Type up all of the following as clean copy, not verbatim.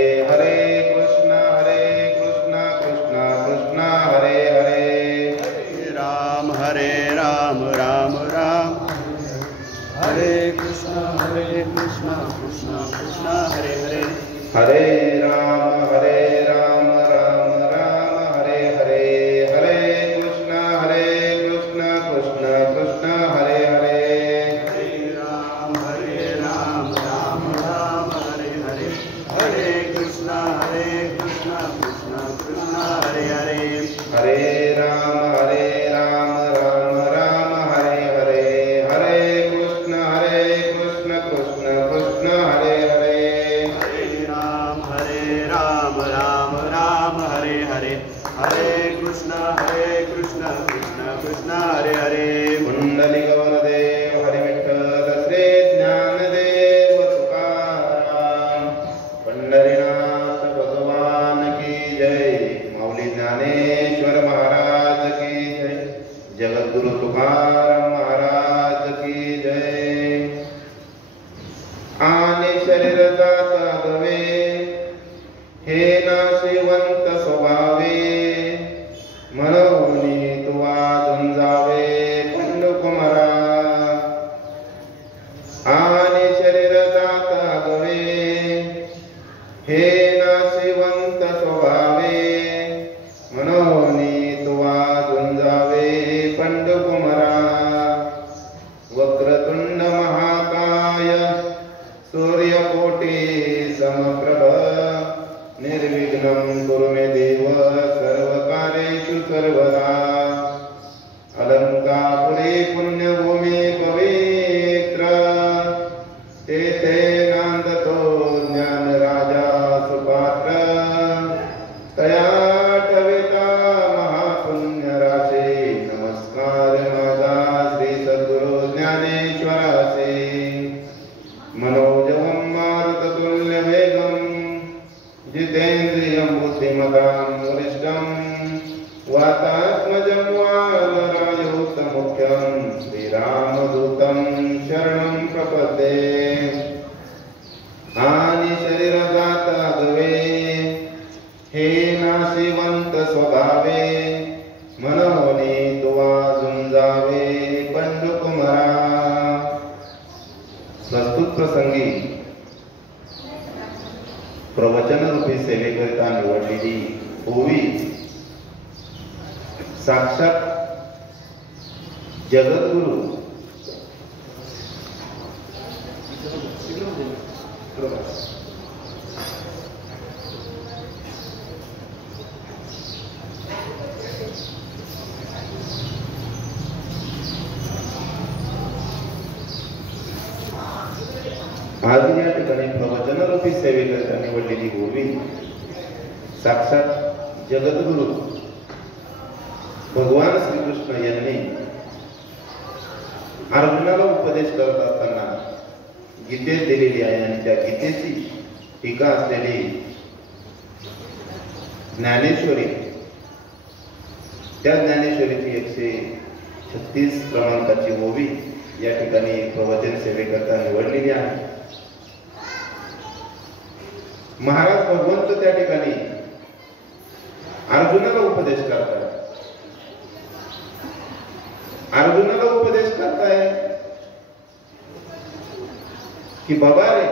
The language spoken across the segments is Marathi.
हरे कृष्ण कृष्ण कृष्ण हरे हरे, राम राम राम हरे कृष्ण कृष्ण कृष्ण हरे हरे, हरे राम राम राम हरे हरे, हरे कृष्ण कृष्ण कृष्ण हरे हरे, हरे राम राम राम हरे हरे, हरे कृष्ण कृष्ण कृष्ण हरे हरे, हरे राम राम राम हरे हरे, हरे कृष्ण कृष्ण कृष्ण हरे हरे, हरे राम राम राम हरे हरे, हरे कृष्ण कृष्ण कृष्ण हरे हरे, कुंडलिक वरदेव हरि विठ्ठल श्री ज्ञानदेव तुकाराम, पंढरीनाथ भगवान की जय, माऊली ज्ञानेश्वर महाराज की जय, जगद्गुरु तुकाराम महाराज की जय. आणि शरीर जात आगवे, हे नाशिवंत स्वभावे, म्हणून तुवा झुंजावे पंडुकुमारा. आणि शरीर जात आगवे, हे नाशिवंत स्वभावे, म्हणून तुवा झुंजावे पंडुकुमारा. वक्रतुंड महाकाय सूर्यकोटि समप्रभ, निर्विघ्नं कुरु मे देव सर्वकार्येषु सर्वदा. अलंकापुरी पुण्यभूमी पवित्र, तेथे नांदतो ज्ञानराजा सुपात्र. तया ठविता महापुण्यराशे, नमस्कार माझा श्री सद्गुरु ज्ञानेश्वराचे. मनोजवं मारुततुल्यवेगं, जितेन्द्रियं बुद्धिमतां वरिष्ठं, वातात्मजं वानरायूतमुख्यं, श्रीरामदूतं शरणं प्रपद्ये. आणि शरीर जात आगवे, हे नाशिवंत स्वभावे, म्हणून तुवा झुंजावे पंडुकुमारा. प्रस्तुत प्रसंगी प्रवचन रूपी सेवेकरिता निवडलेली ओवी साक्षात जगद्गुरु आज या ठिकाणी प्रवचन रूपी सेवेकरिता निवडलेली ओवी साक्षात जगद्गुरु भगवान श्रीकृष्ण यांनी अर्जुनाला उपदेश करत असताना गीतेत दिलेली आहे. आणि त्या गीतेची टीका असलेली ज्ञानेश्वरी, त्या ज्ञानेश्वरीची 136 क्रमांकाची ओवी या ठिकाणी प्रवचन सेवेकरिता निवडलेली आहे. महाराज भगवंत त्या ठिकाणी अर्जुनाला उपदेश करतात. अर्जुनाला उपदेश करताय की बाबा रे,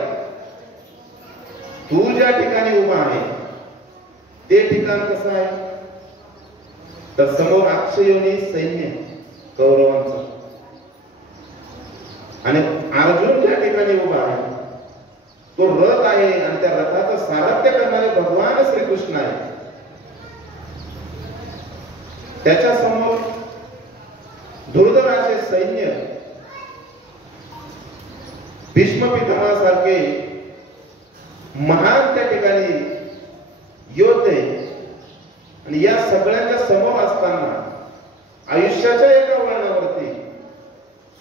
तू ज्या ठिकाणी उभा आहे ते ठिकाण कसं आहे, तर समोर अक्षयोनी सैन्य कौरवांचं, आणि अर्जुन ज्या ठिकाणी उभा आहे तो रथ आहे, आणि त्या रथाचं सारथ्य करणारे भगवान श्रीकृष्ण आहे. त्याच्या समोर दुर्धराचे सैन्य, भीष्म पितामहासारखे महान त्या ठिकाणी योद्धे, आणि या सगळ्यांच्या समोर असताना आयुष्याच्या एका वळणावरती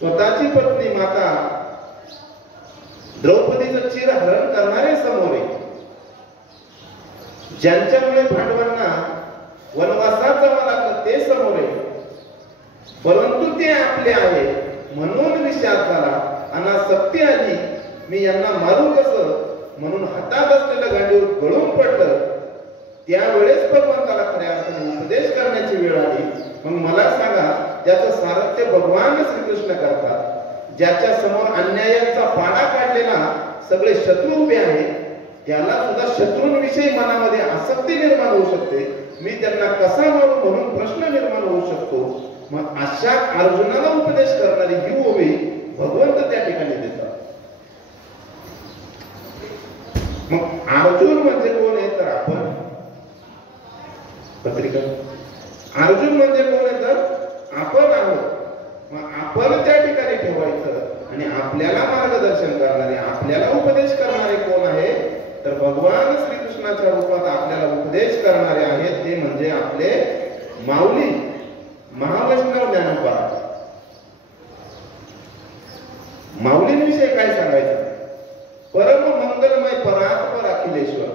स्वतःची पत्नी माता द्रौपदीचं चिरहरण करणारे समोर आहे, ज्यांच्यामुळे पांडवांना वनवासात जावं लागलं ते समोर आहे. परंतु ते आपले आहे म्हणून विचार झाला, अनासक्ती आली, मी यांना मारू कसं म्हणून हातात असलेलं गांडीव गळून पडलं, त्यावेळेस भगवंताला खऱ्या अर्थाने उपदेश करण्याची वेळ आली. मग मला सांगा, ज्याचं सारथ्य भगवान श्रीकृष्ण करतात, ज्याच्या समोर अन्यायाचा पाडा काढलेला सगळे शत्रू उभे आहेत, त्याला सुद्धा शत्रूंविषयी मनामध्ये आसक्ती निर्माण होऊ शकते. मी त्यांना कसा मारू म्हणून प्रश्न निर्माण होऊ शकतो. मग अशा अर्जुनाला उपदेश करणारी ही ओवी भगवंत त्या ठिकाणी देतात. मग अर्जुन म्हणजे कोण आहे तर आपण पत्रिका, अर्जुन म्हणजे कोण आहे तर आपण आहोत. मग आपण त्या ठिकाणी ठेवायचं आणि आपल्याला मार्गदर्शन करणारे, आपल्याला उपदेश करणारे कोण आहे तर भगवान श्रीकृष्णाच्या रूपात आपल्याला उपदेश करणारे आहेत, ते म्हणजे आपले माऊली महावैष्णव ज्ञानोबा. माऊलींविषयी काय सांगायचं? परम मंगलमय परात्पर अखिलेश्वर,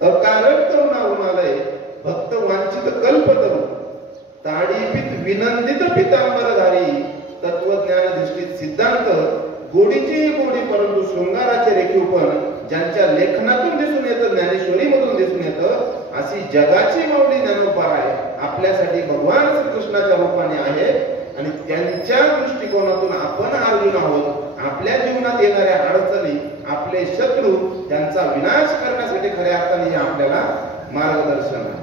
अकारण करुणा उन्हालय, भक्त वांछित कल्पतरू, ताडीपित विनंदित पितांबरधारी, तत्वज्ञान दृष्टीत सिद्धांत, गोडीची गोडी परंतु शृंगाराचे रेखीवपण, ज्यांच्या लेखनातून दिसून येतं, ज्ञानेश्वरी मधून दिसून येतं, अशी जगाची माऊली ज्ञानोबा आहे. आपल्यासाठी भगवान श्रीकृष्णाच्या रूपाने आहे आणि त्यांच्या दृष्टिकोनातून आपण अर्जुन आहोत. आपल्या जीवनात येणाऱ्या अडचणी, आपले शत्रू, त्यांचा विनाश करण्यासाठी खऱ्या अर्थाने हे आपल्याला मार्गदर्शन आहे.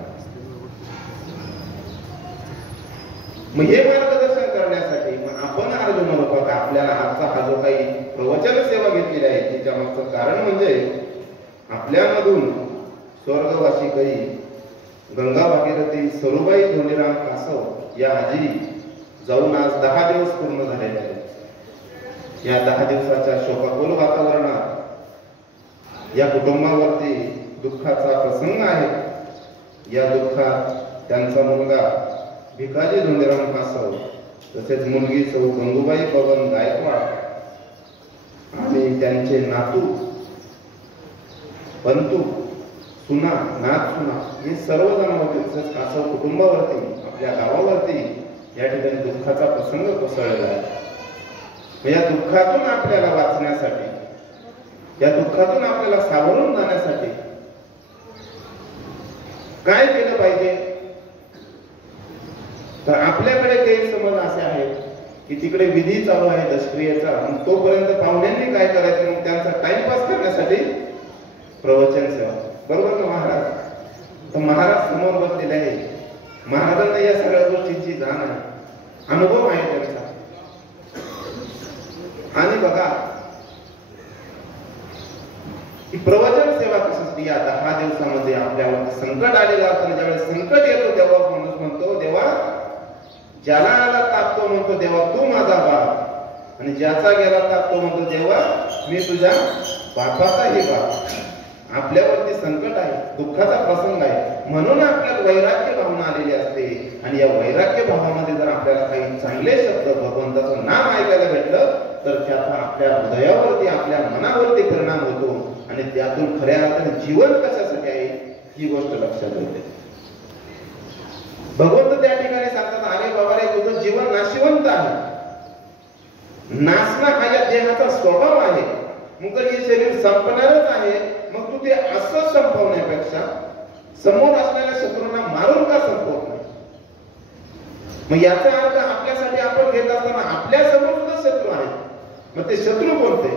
मग हे मार्गदर्शन करण्यासाठी मग आपण अर्जुन रूपात आपल्याला आजचा हा जो काही प्रवचन सेवा घेतलेली आहे, त्याच्या मागचं कारण म्हणजे आपल्यामधून स्वर्गवासी काही गंगा भागीरथी सरुबाई धोंडीराम कासव या आजी जाऊन आज 10 दिवस पूर्ण झालेले आहेत. या 10 दिवसाच्या शोकाकुल वातावरणात या कुटुंबावरती दुःखाचा प्रसंग आहे. या दुःखात त्यांचा मुलगा भिकाजी धोंडीराम कासव, तसेच मुलगी सौ गंगूबाई पवन गायकवाड आणि त्यांचे नातू पंतू, सुना, नात सुना, हे सर्व जणांवरती, तसेच कासव कुटुंबावरती, आपल्या गावावरती या ठिकाणी दुःखाचा प्रसंग कोसळलेला आहे. या दुःखातून आपल्याला वाचण्यासाठी, या दुःखातून आपल्याला सावरून जाण्यासाठी काय केलं पाहिजे तर आपल्याकडे गैरसमज असे आहेत की तिकडे विधी चालू आहे दशक्रियेचा, तोपर्यंत पाहुण्यांनी काय करायचं, मग त्यांचा टाइमपास करण्यासाठी प्रवचन सेवा. बरोबर ना महाराज? तर महाराज समोर बसलेले आहे, महाराजांना या सगळ्या गोष्टींची जाण आहे, अनुभव आहे त्यांचा. आणि बघा ही प्रवचन सेवा कशासाठी, या 10 दिवसामध्ये आपल्यावर संकट आलेलं असताना ज्यावेळेस संकट येतो तेव्हा माणूस म्हणतो देवा, ज्याला आला ताप तो म्हणतो देवा तू माझा बाप, आणि ज्याचा गेला ताप तो म्हणतो देवा मी तुझ्या बापाचाही बाप. आपल्यावरती संकट आहे, दुःखाचा प्रसंग आहे, म्हणून आपल्याला वैराग्य भावना आलेली असते. आणि या वैराग्य भावामध्ये जर आपल्याला काही चांगले शब्द, भगवंताचं नाम ऐकायला भेटलं तर त्याचा आपल्या हृदयावरती, आपल्या मनावरती परिणाम होतो आणि त्यातून खऱ्या अर्थाने जीवन कशासाठी आहे ही गोष्ट लक्षात येते. भगवंत त्या ठिकाणी सांगतात, अरे बाबा रे, तुझं जीवन नाशिवंत आहे, नासणं हा या देहाचा स्वभाव आहे. मग तर हे शरीर संपणारच आहे, मग तू ते असं संपवण्यापेक्षा समोर असलेल्या शत्रूंना मारून का संपवत नाही? मग याचा अर्थ आपल्यासाठी आपण घेत असताना आपल्या समोर सुद्धा शत्रू आहेत. मग ते शत्रू कोणते?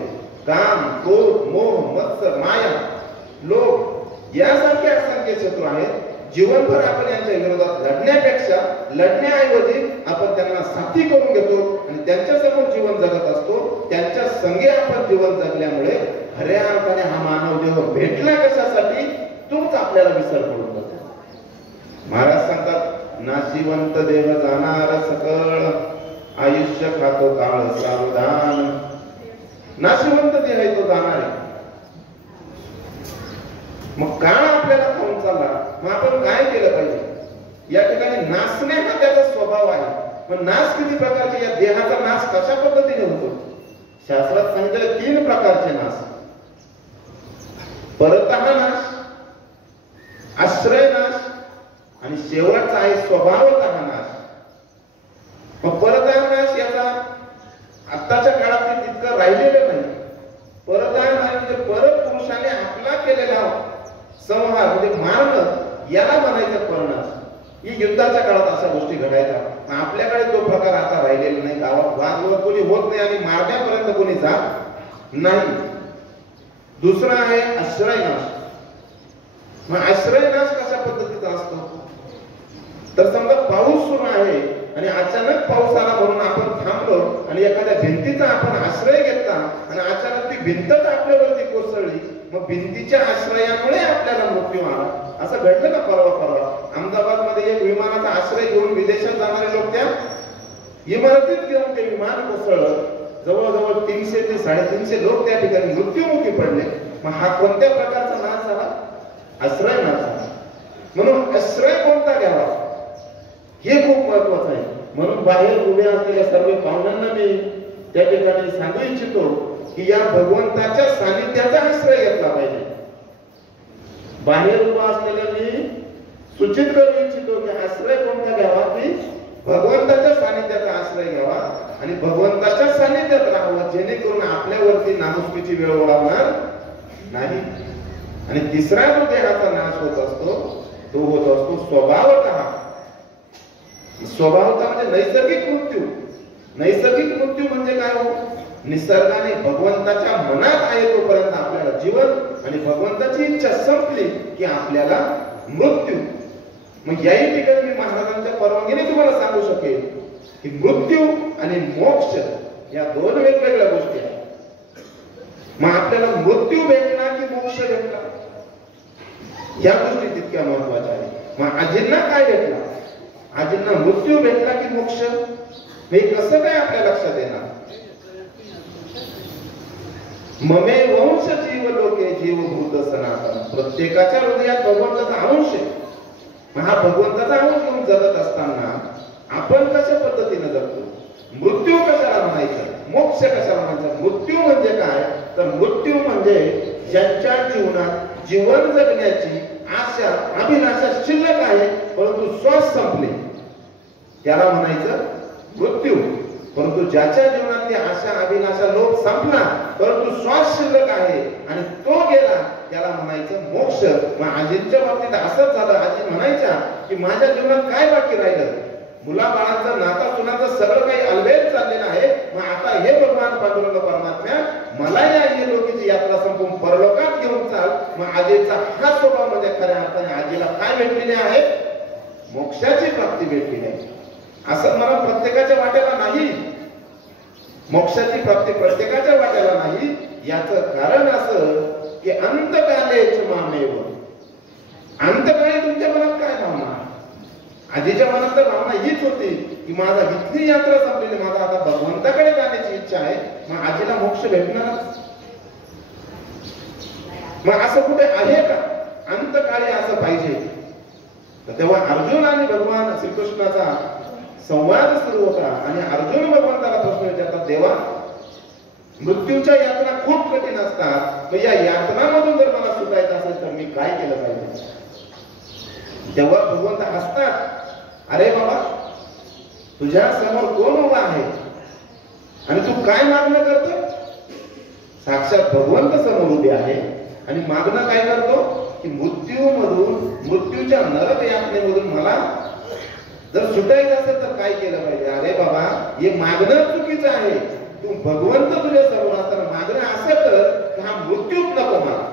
काम, क्रोध, मोह, मत्सर, माया, लोभ यासारखे असंख्य शत्रू आहेत. जीवनभर आपण यांच्या विरोधात लढण्यापेक्षा, लढण्याऐवजी आपण त्यांना साथी करून घेतो आणि त्यांच्या समोर जीवन जगत असतो. त्यांच्या संगे आपण जीवन जगल्यामुळे खऱ्या अर्थाने हा मानव देह भेटला कशासाठी तोच आपल्याला विसर पडून जातो. महाराज सांगतात, नाशिवंत देह जाणार सकळ, आयुष्य खातो काळ सावधान. नाशिवंत देह आहे तो जाणार आहे. मग काळ आपल्याला खाऊन चालला, मग आपण काय केलं पाहिजे? या ठिकाणी नासणे हा त्याचा स्वभाव आहे. पण नाश किती प्रकारचे? या देहाचा नाश कशा पद्धतीने होतो? शास्त्रात सांगितलेले 3 प्रकारचे नाश: परतः नाश, आश्रय नाश आणि शेवटचा आहे स्वभावतः नाश. मग परतः नाश याचा आत्ताच्या काळात तितकं राहिलेलं नाही. परतः नाश म्हणजे परपुरुषाने संहार म्हणजे मारणं याला म्हणायचं परणास. ही युद्धाच्या काळात अशा गोष्टी घडायच्या. आपल्याकडे तो प्रकार आता राहिलेला नाही. गावात वाद कोणी होत नाही आणि मारण्यापर्यंत कोणी जात नाही. दुसरा आहे आश्रयनाश. मग आश्रयनाश कशा पद्धतीचा असतो तर समजा पाऊस सुरू आहे आणि अचानक पाऊस आला म्हणून आपण थांबलो आणि एखाद्या भिंतीचा आपण आश्रय घेतला आणि अचानक ती भिंतच आपल्यावरती कोसळली. मग भिंतीच्या आश्रयामुळे आपल्याला मृत्यू आला. असं घडलं ना परवा अहमदाबाद मध्ये एक विमानाचा आश्रय घेऊन विदेशात जाणारे लोक त्या इमारतीत घेऊन ते विमान कोसळलं. जवळजवळ 300 ते 350 लोक त्या ठिकाणी मृत्युमुखी पडले. मग हा कोणत्या प्रकारचा नाश झाला? आश्रय नाश झाला. म्हणून आश्रय कोणता घ्यावा हे खूप महत्वाचं आहे. म्हणून बाहेर उभे असलेल्या सर्व पाहुण्यांना मी त्या ठिकाणी सांगू इच्छितो की या भगवंताच्या सानिध्याचा आश्रय घेतला पाहिजे. बाहेर उभा असलेल्या मी सूचित करू इच्छितो की आश्रय कोणता घ्यावा की भगवंताच्या सानिध्याचा आश्रय घ्यावा आणि भगवंताच्या सानिध्यात राहावं जेणेकरून आपल्यावरती नामस्मृतीची वेळ ओढवणार नाही. आणि तिसरा जो देहाचा नाश होत असतो तो होत असतो स्वभावतः. स्वभावतः म्हणजे नैसर्गिक मृत्यू. नैसर्गिक मृत्यू म्हणजे काय हो? निसर्गाने भगवंताच्या मनात आहे तोपर्यंत आपल्याला जीवन आणि भगवंताची इच्छा संपली की आपल्याला मृत्यू. मग याही ठिकाणी मी महाराजांच्या परवानगीने तुम्हाला सांगू शकेल की मृत्यू आणि मोक्ष या दोन वेगवेगळ्या गोष्टी आहेत. मग आपल्याला मृत्यू भेटला की मोक्ष भेटला या गोष्टी तितक्या महत्वाच्या आहेत. मग आजींना काय भेटला? आजींना मृत्यू भेटला की मोक्ष हे कसं काय आपल्या लक्षात येणार? ममे वंश जीव लोके जीवभूत सनातन. प्रत्येकाच्या हृदयात भगवंताचा अंश आहे. हा भगवंताचा अंश घेऊन जगत असताना आपण कशा पद्धतीने जगतो? मृत्यू कशाला म्हणायचं? मोक्ष कशाला म्हणायचं? मृत्यू म्हणजे काय तर मृत्यू म्हणजे ज्यांच्या जीवनात जीवन जगण्याची आशा अभिलाषा शिल्लक आहे परंतु श्वास संपले त्याला म्हणायचं मृत्यू. परंतु ज्याच्या जीवनात ती आशा अभिलाषा लोभ संपला परंतु श्वास शिल्लक आहे आणि तो गेला त्याला म्हणायचं मोक्ष. मग आजींच्या बाबतीत असंच झालं. आजी म्हणायच्या की माझ्या जीवनात काय बाकी राहिलं? मुलाबाळांचं नाता सुनाचं सगळं काही अलवेज चाललेलं आहे. मग आता हे भगवान पांडुरंग परमात्म्या मला या लोकीची यात्रा संपून परलोकात घेऊन चाल. मग आजीचा हा स्वभाव म्हणजे खऱ्या अर्थाने आजीला काय भेटलेले आहे? मोक्षाची प्राप्ती भेटलेली आहे. असं मला प्रत्येकाच्या वाट्याला नाही. मोक्षाची प्राप्ती प्रत्येकाच्या वाट्याला नाही. याचं कारण असं की अंतकालेच मामेव. अंतकाळी तुमच्या मनात काय भावना? आजीच्या मनात तर भावना हीच होती की माझा इथली यात्रा संपलेली, माझा आता भगवंताकडे जाण्याची इच्छा आहे. मग आजीला मोक्ष भेटणारच. मग असं कुठे आहे का अंतकाळी असं पाहिजे? तर तेव्हा अर्जुन आणि भगवान श्रीकृष्णाचा संवाद सुरू होता आणि अर्जुन भगवंताला प्रश्न विचारतात, देवा मृत्यूच्या यातना खूप कठीण असतात. मग या यातनामधून जर मला सुटायचं असेल तर मी काय केलं पाहिजे? तेव्हा भगवंत हसतात, अरे बाबा तुझ्या समोर कोण उभा आहे आणि तू काय मागणं करतो? साक्षात भगवंत समोर उभे आहे आणि मागणं काय करतो की मृत्यूच्या नरक यातनेमधून मला जर सुटायचं असेल तर काय केलं पाहिजे? अरे बाबा हे मागणं चुकीचं आहे. तू भगवंत तुझ्या समोर असताना मागणं असं कर की हा मृत्यूच नको मला.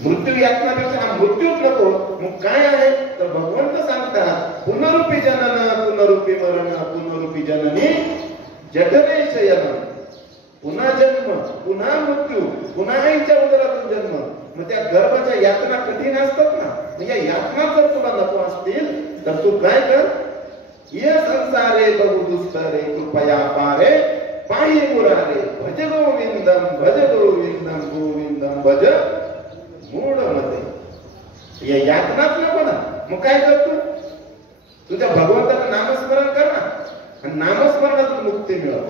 मृत्यू यातनापेक्षा हा मृत्यूच नको. मग काय आहे तर भगवंत सांगतात, पुनरुपी जनन पुनरुपी मरण पुनरुपी जननी जठरे शयन. पुन्हा जन्म, पुन्हा मृत्यू, पुन्हा आईच्या उदरातून जन्म. मग त्या गर्भाच्या यातना कठीण असतात ना. म्हणजे यातना जर तुला नको असतील तर तू काय कर, ये संसारे बहु दुस्तरे कृपया पारे पायी मुरारे भज गोविंदम गोविंदम भज मूढ मते. या यातनाच नको ना. मग काय कर तू तुझ्या भगवंताचं नामस्मरण कर ना आणि नामस्मरणातून मुक्ती मिळव.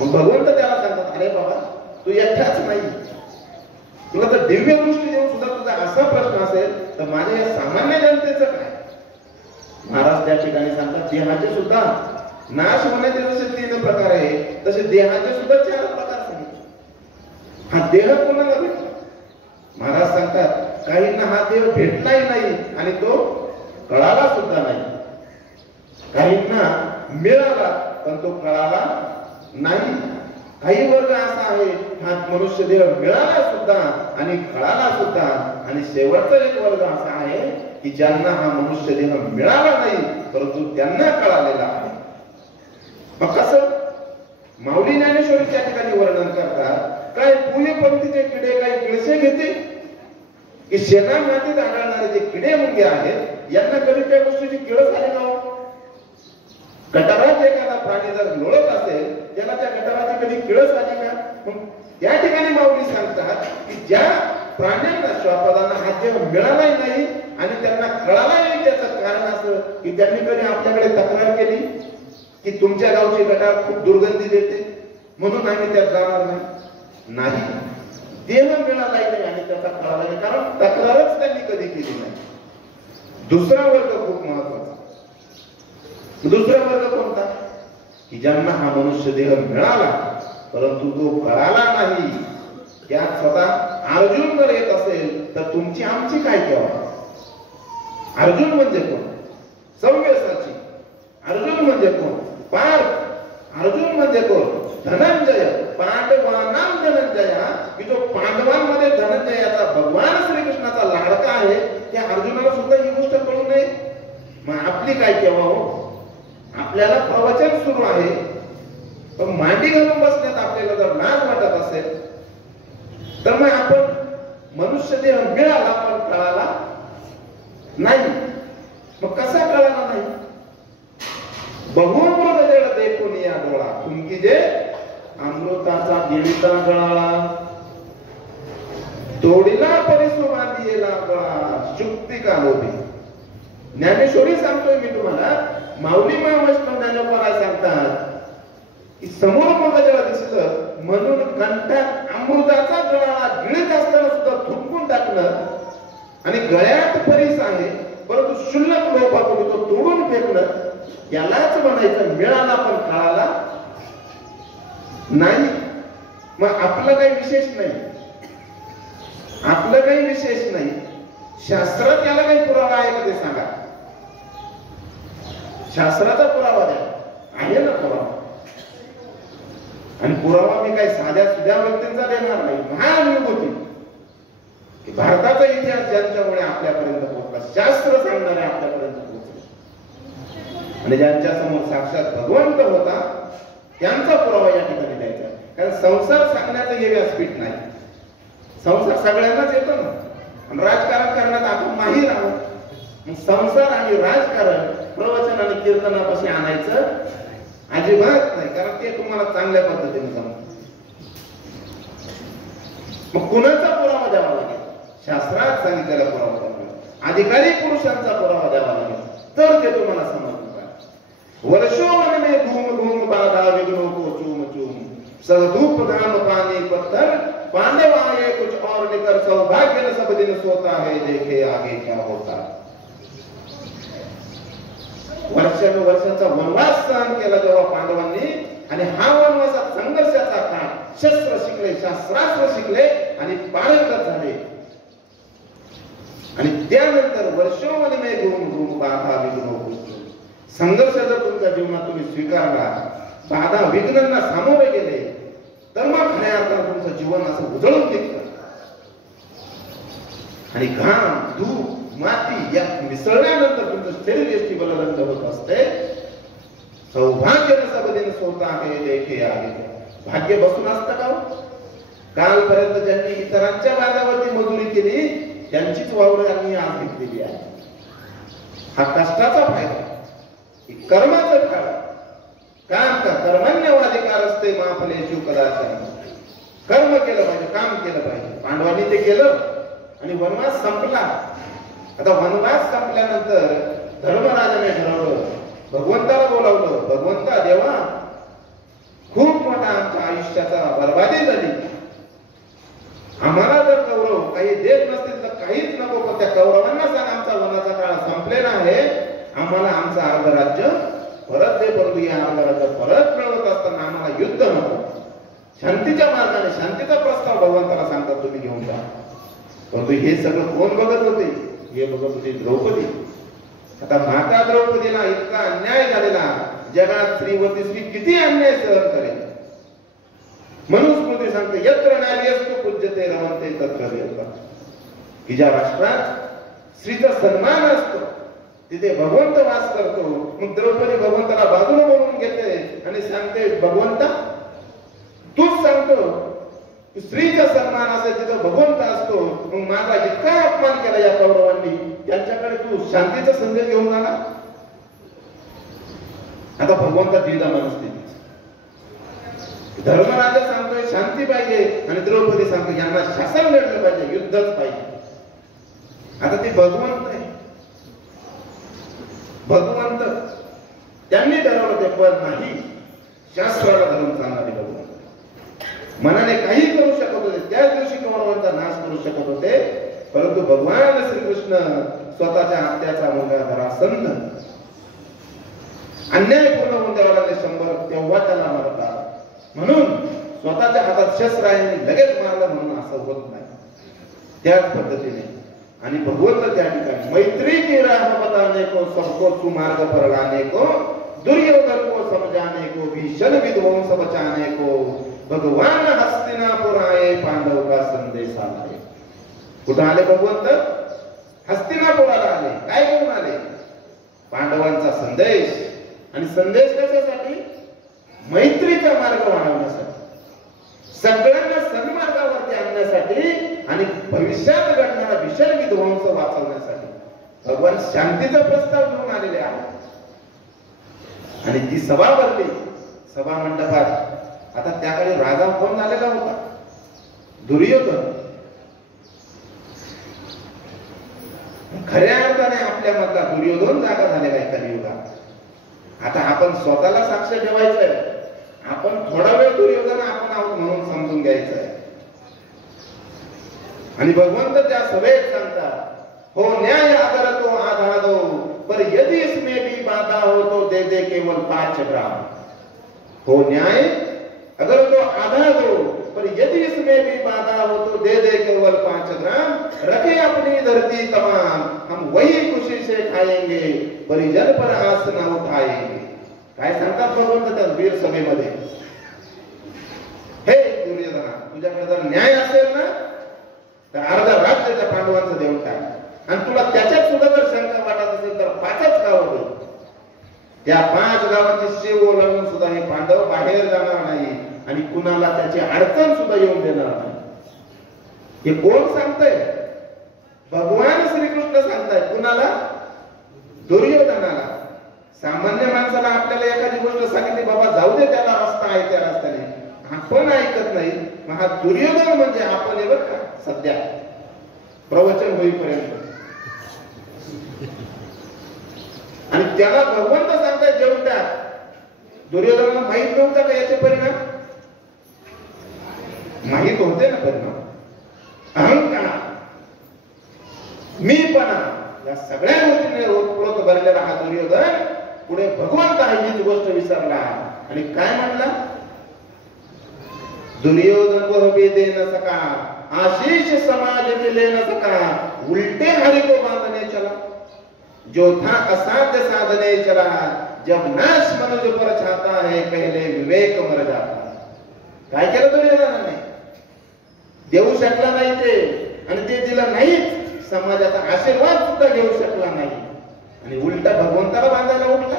मग भगवंत त्याला सांगतात, अरे बाबा तू एकटाच नाही. तुला तर दिव्य दृष्टी देऊन सुद्धा तुझा असा प्रश्न असेल तर माझ्या या सामान्य जनतेचं काय? महाराज त्या ठिकाणी सांगतात, देहाचे सुद्धा नाश होण्याचे जसे 3 प्रकार आहे तसे देहाचे सुद्धा 4 प्रकार सांगितले. हा देह कोणाला भेटतो? महाराज सांगतात काहींना हा देव भेटलाही नाही आणि तो कळाला सुद्धा नाही, काहींना मिळाला पण तो कळाला नाही. काही वर्ग असा आहे हा मनुष्य देह मिळाला सुद्धा आणि कळाला सुद्धा, आणि शेवटचा एक वर्ग असा आहे की ज्यांना हा मनुष्य देह मिळाला नाही परंतु त्यांना कळालेला आहे. मग कसं? माऊली ज्ञानेश्वरी त्या ठिकाणी वर्णन करतात, काय पुणे पंथीचे किडे काही किळसे घेते की शेणा मातीत आढळणारे जे किडे मुंगे आहेत यांना कधी त्या गोष्टीची किळस आली का? गटारात एखादा प्राणी जर लोळत असेल त्याला त्या गटाराची कधी किळस आली का? मग त्या ठिकाणी माऊली सांगतात की ज्या प्राण्यांना श्वापदांना हा देव मिळालाही नाही आणि त्यांना कळाला नाही, त्याचं कारण असं की त्यांनी कधी आपल्याकडे तक्रार केली की तुमच्या गावची गटार खूप दुर्गंधी देते म्हणून आम्ही त्यात जाणार नाही. देह मिळालाही नाही आणि त्याचा कळाला नाही, कारण तक्रारच त्यांनी कधी केली नाही. दुसरा वर्ग खूप महत्वाचा. दुसरा वर्ग कोणता? की ज्यांना हा मनुष्य देह मिळाला परंतु तो कळाला नाही. त्यात स्वतः अर्जुन जर येत असेल तर तुमची आमची काय केव्हा? अर्जुन म्हणजे कोण? सव्यसाची. अर्जुन म्हणजे कोण? पार्थ. अर्जुन म्हणजे कोण? धनंजय. पांडवानां धनंजय, की जो पांडवांमध्ये धनंजयाचा भगवान श्रीकृष्णाचा लाडका आहे, त्या अर्जुनाला सुद्धा ही गोष्ट कळू नये. मग आपली काय केव्हा हो? आपल्याला प्रवचन सुरू आहे पण मांडी घालून बसण्यात आपल्याला जर लाज वाटत असेल तर मग आपण मनुष्य देह मिळाला पण कळाला नाही. मग कसा कळाला नाही? बहुमृग जळ देखून या डोळा तुमकी जे अमृताचा गिळीता गळाला, तोडीला परिसू बांधियेला गळा शुक्ती का लोभी. ज्ञानेश्वरी सांगतोय मी तुम्हाला, माऊली वैष्णव ज्ञानोबा सांगतात की समोर मग जेव्हा दिसलं म्हणून कंठात अमृताचा गळा गिळत असताना सुद्धा थुंकून टाकलं आणि गळ्यात परीस आहे परंतु शुल्लक लोभापोटी तो तोडून फेकलं, यालाच म्हणायचं मिळाला पण कळाला नाही. मग आपलं काही विशेष नाही, आपलं काही विशेष नाही. शास्त्रात याला काही पुरावा आहे का ते सांगा? शास्त्राचा पुरावा द्या. आहे ना पुरावा? आणि पुरावा मी काही साध्या सुध्या व्यक्तींचा देणार नाही. महाअनुभूती की भारताचा इतिहास ज्यांच्यामुळे आपल्यापर्यंत पोहोचला, शास्त्र सांगणारे आपल्यापर्यंत पोहोचले आणि ज्यांच्या समोर साक्षात भगवंत होता त्यांचा पुरावा या ठिकाणी द्यायचा. कारण संसार सांगण्याचं हे व्यासपीठ नाही. संसार सगळ्यांनाच येतो ना, आणि राजकारण करण्यात आपण माहीर आहोत. संसार आणि राजकारण प्रवचन आणि कीर्तनापाशी आणायचं अजिबात नाही, कारण ते तुम्हाला चांगल्या पद्धतीने जमतं. मग कुणाचा पुरावा द्यावा लागेल? शास्त्रात सांगितलेला पुरावा द्यावा लागेल, अधिकारी पुरुषांचा पुरावा द्यावा लागेल, तर ते तुम्हाला समजणार. वर्षो मन में घूम घूम बाधा विघ्नो को चूम चूम सधूप धाम पानी पत्थर पांडव आए कुछ और निकर सौभाग्य न सब दिन सोता है देखे आगे क्या होता. वर्षानुवर्षाचा वनवास सहन केला जेव्हा पांडवांनी, आणि हा वनवासात संघर्षाचा काळ, शस्त्र शिकले, शास्त्रास्त्र शिकले आणि पारंगत झाले. आणि त्यानंतर वर्षोमध्ये मे घूम घूम बाधा विघ्नो को चूम. संघर्ष जर तुमच्या जीवनात तुम्ही स्वीकारला, बाधा विघ्नांना सामोरे गेले, तर मग खऱ्या अर्थाने तुमचं जीवन असं उजळून निघतं. आणि घाम, धूप, माती या मिसळल्यानंतर तुमचं शरीर एसटी बलवंत होत असते. सौभाग्य सब दिन सोता है देखे आगे. भाग्य बसून असतं का? कालपर्यंत ज्यांनी इतरांच्या बाजावरती मजुरी केली त्यांचीच वावर आम्ही आज घेतलेली आहे. हा कष्टाचा फायदा, कर्माचं फळ. काम का कर्मण्यवाधिकार असते महाफलेषु कदाचन. कर्म केलं पाहिजे, काम केलं पाहिजे. पांडवांनी ते केलं आणि वनवास संपला. आता वनवास संपल्यानंतर धर्मराजाने ठरवलं, भगवंताला बोलावलं, भगवंता देवा खूप मोठा आमच्या आयुष्याचा बर्बादी झाली, आम्हाला जर कौरव काही देत नसतील तर काहीच नको, पण त्या कौरवांना सांग आमचा वनाचा काळ संपलेला आहे, आम्हाला आमचं अर्ध राज्य परत दे. परंतु या अर्ध राज्य परत मिळवत असताना आम्हाला युद्ध नको. शांतीच्या मार्गाने, शांतीचा प्रस्ताव भगवंताला सांगतात तुम्ही घेऊन जा. परंतु हे सगळं कोण बघत होते? हे बघत होती द्रौपदी. आता माता द्रौपदीला इतका अन्याय झालेला, जगात स्त्रीवरती स्त्री किती अन्याय सहन करेल. म्हणून स्मृती सांगते यत्र नार्यस्तु पूज्यते रमन्ते तत्र वीरता, की ज्या राष्ट्रात स्त्रीचा सन्मान असतो तिथे भगवंत वास करतो. मग द्रौपदी भगवंताला बाजूला बोलून घेते आणि सांगते भगवंता तूच सांगतो स्त्रीचा सन्मान असेल तिथं भगवंत असतो, मग माझा इतका अपमान केला या कौरवांनी, त्यांच्याकडे तू शांतीचा संदेश घेऊन आला. आता भगवंता द्विधा मनस्थिती. धर्मराजा सांगतोय शांती पाहिजे आणि द्रौपदी सांगतो यांना शासन लढलं पाहिजे, युद्धच पाहिजे. आता ते भगवंत आहे, भगवंत त्यांनी ठरवलं ते पद नाही. शास्त्राला धरून चालणारे भगवंत मनाने काही करू शकत होते. त्याच दिवशी कौरवांचा नाश करू शकत होते, परंतु भगवान श्रीकृष्ण स्वतःच्या आत्याचा मुलगा जरासंध अन्यायपूर्ण होऊन द्यावा लागले 100, तेव्हा त्याला मारतात. म्हणून स्वतःच्या हातात शस्त्र आहे लगेच मारलं म्हणून असं होत नाही. त्याच पद्धतीने आणि भगवंत त्या ठिकाणी मैत्री की राह बताने को सबको सुमार्ग पर लाने को दुर्योधन को समझाने को भीषण विध्वंस बचाने को भगवान हस्तिनापुर आए पांडव का संदेश आलाय. कुठं आले भगवंत? हस्तिनापुराला आले. काय घेऊन आले? पांडवांचा संदेश. आणि संदेश कशासाठी? मैत्रीचा मार्ग वाढवण्यासाठी, सगळ्यांना सन्मार्गावरती आणण्यासाठी आणि भविष्यात घडणारा भीषण विध्वंस वाचवण्यासाठी भगवान शांतीचा प्रस्ताव घेऊन आलेले आहेत. आणि ती सभा भरली सभा मंडपात. आता त्याकडे राजा कोण झालेला होता? दुर्योधन. खऱ्या अर्थाने आपल्या मधला दुर्योधन जागा झालेला आहे कलियुगात. आता आपण स्वतःला साक्ष ठेवायचंय, आपण थोडा वेळ दुर्योधन आपण आहोत म्हणून समजून घ्यायचंय. आणि भगवंत त्या सभेत सांगतात हो न्याय अगर तो आधा दो पर यदि इसमें भी बाधा हो तो दे दे केवल 5 ग्राम. हो न्याय अगर तो आधा दो पर यदि इसमें भी बाधा हो तो दे दे केवल 5 ग्राम. रखे अपनी धरती तमाम हम वही खुशी से खाएंगे परिजन पर आस न उठाएंगे. काय सांगतात भगवंत त्या वीर सभेमध्ये? हे दुर्योधना, तुझ्याकडे जर न्याय असेल ना तर अर्धा राज्याच्या पांडवांचं देऊन टाक. आणि तुला त्याच्यात सुद्धा जर शंका वाटत असेल तर 5च गावं दे. त्या 5 गावांची शेव ओलांडून सुद्धा हे पांडव बाहेर जाणार नाही आणि कुणाला त्याची अडचण सुद्धा येऊन देणार नाही. हे कोण सांगतंय? भगवान श्रीकृष्ण सांगतायत. कुणाला? दुर्योधनाला. सामान्य माणसाला आपल्याला एखादी गोष्ट सांगितली बाबा जाऊ दे त्याला रस्ता आहे त्या रस्त्याने, आपण ऐकत नाही. मग हा दुर्योधन म्हणजे आपण हे बरं का सध्या प्रवचन होईपर्यंत. आणि त्याला भगवंत सांगताय जेवून टाक. दुर्योधनाला माहित नव्हता का याचे परिणाम? माहित होते ना परिणाम. अहंकार, मीपणा, या सगळ्या गोष्टीने ओतप्रोत भरलेला हा दुर्योधन पुढे भगवंत आहे हीच गोष्ट विसरला. आणि काय म्हणला? दुर्योधन वह भी दे न सका आशीष समाज में ले न सका उल्टे हरि को बांधने चला जो था असाध्य साधने चला जब नाश मनुष्य पर छाता है पहले विवेक मर जाता. काय केलं दुर्योधनाने? देऊ शकला नाही ते, आणि ते दिलं नाहीच. समाजाचा आशीर्वाद सुद्धा घेऊ शकला नाही आणि उलटा भगवंताला बांधायला उठला.